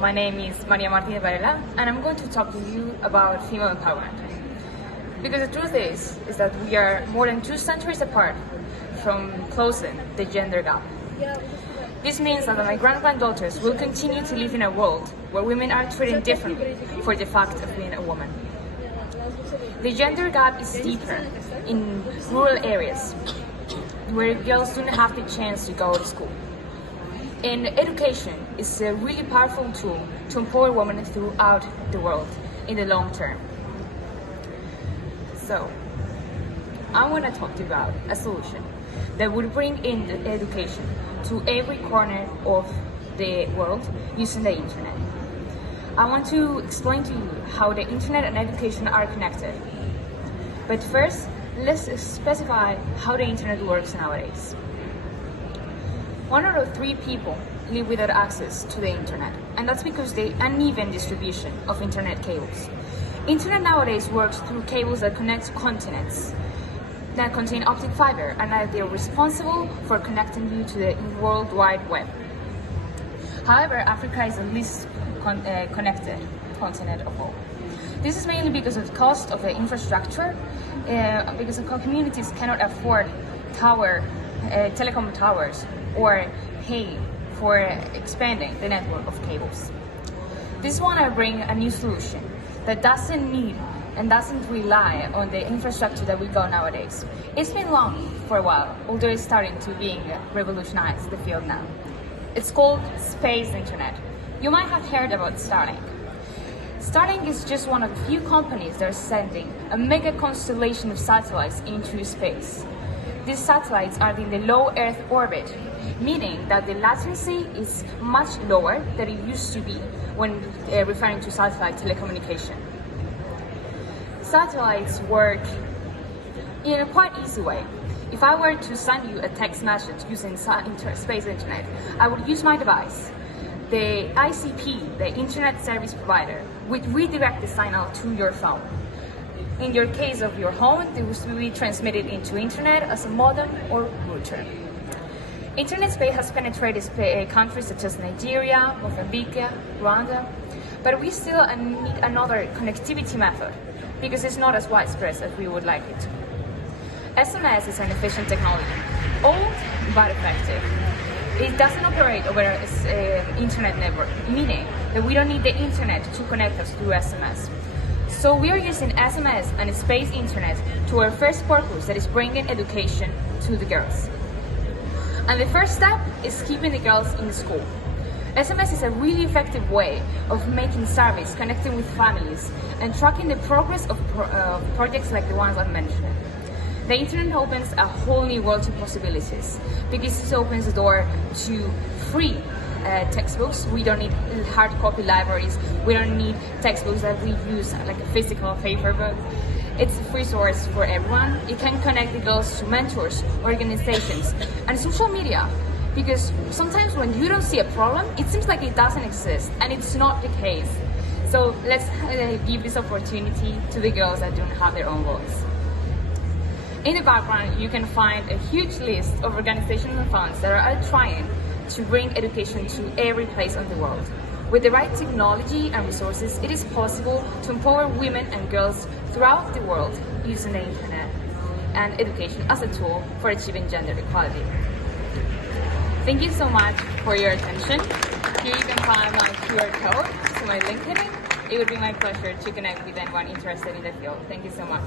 my name is Maria Martinez Varela, and I'm going to talk to you about female empowerment. Because the truth is that we are more than 2 centuries apart from closing the gender gap. This means that my granddaughters will continue to live in a world where women are treated differently for the fact of being a woman. The gender gap is deeper in rural areas where girls don't have the chance to go to school. And education is a really powerful tool to empower women throughout the world in the long term. So, I want to talk to you about a solution that would bring in the education to every corner of the world using the internet. I want to explain to you how the internet and education are connected. But first, let's specify how the internet works nowadays. 1 out of 3 people live without access to the internet, and that's because the uneven distribution of internet cables. Internet nowadays works through cables that connect continents that contain optic fiber, and that they are responsible for connecting you to the World Wide Web. However, Africa is the least connected continent of all. This is mainly because of the cost of the infrastructure, because the communities cannot afford telecom towers or pay for expanding the network of cables. This is when I bring a new solution that doesn't need and doesn't rely on the infrastructure that we got nowadays. It's been long for a while, although it's starting to revolutionize the field now. It's called Space Internet. You might have heard about Starlink. Starlink is just one of the few companies that are sending a mega constellation of satellites into space. These satellites are in the low Earth orbit, meaning that the latency is much lower than it used to be when referring to satellite telecommunication. Satellites work in a quite easy way. If I were to send you a text message using space internet, I would use my device. The ICP, the Internet Service Provider, would redirect the signal to your phone. In your case of your home, it will be transmitted into internet as a modem or router. Internet space has penetrated countries such as Nigeria, Mozambique, Rwanda, but we still need another connectivity method because it's not as widespread as we would like it. SMS is an efficient technology, old but effective. It doesn't operate over an internet network, meaning that we don't need the internet to connect us through SMS. So we are using SMS and space internet to our first purpose, that is bringing education to the girls. And the first step is keeping the girls in school. SMS is a really effective way of making surveys, connecting with families, and tracking the progress of projects like the ones I mentioned. The internet opens a whole new world of possibilities because it opens the door to free textbooks. We don't need hard copy libraries. We don't need textbooks that we use like a physical paper book. It's a free source for everyone. It can connect the girls to mentors, organizations, and social media. Because sometimes when you don't see a problem, it seems like it doesn't exist, and it's not the case. So let's give this opportunity to the girls that don't have their own voice. In the background, you can find a huge list of organizations and funds that are trying to bring education to every place in the world. With the right technology and resources, it is possible to empower women and girls throughout the world using the internet and education as a tool for achieving gender equality. Thank you so much for your attention. Here you can find my QR code to my LinkedIn. It would be my pleasure to connect with anyone interested in the field. Thank you so much.